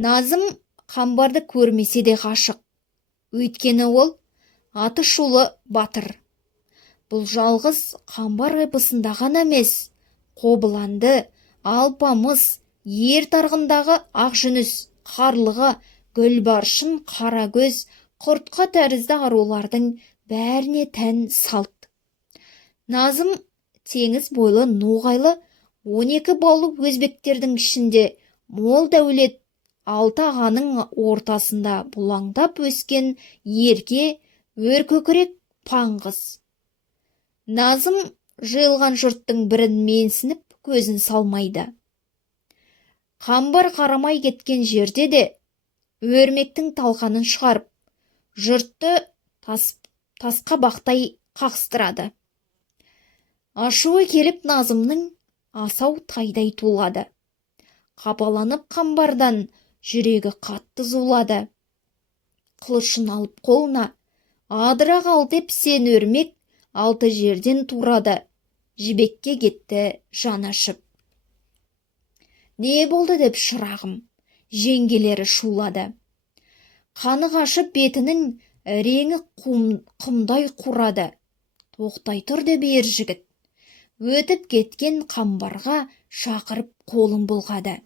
Назым қамбарды көрмесе де ғашық. Өйткені ол аты шулы батыр. Бұл жалғыз қамбар эпосында ғана емес, Қобыланды, Алпамыс, Ер тарғындағы Ақжүніс, Қарлыға, Гүлбаршын, Қарагөз, Құртқа тәрізді арулардың бәріне тән салт. Назым теңіз бойлы ноғайлы 12 баулы өзбектердің ішінде мол дәулет, 6 ағаның ортасында бұлаңдап өскен ерке, өркөкірек паңғыз. Назым жиылған жұрттың бірін менсініп көзін салмайды. Қамбар қарамай кеткен жерде де өрмектің талқанын шығарып, жұртты тасқа бақтай қақстырады. Ашуы келіп Назымның асау тайдай тулады. Қапаланып Қамбардан жүрегі қатты зулады. Қылышын алып қолына, адыра қал деп сен өрмек 6 жерден турады. Жібекке кетті жан ашып. Не болды деп шырағым, жеңгелері шулады. Қаны қашып бетінің реңі құмдай қурады. Тоқтай тұр деп ер жігіт. Өтіп кеткен Қамбарға шақырып қолын бұлғады.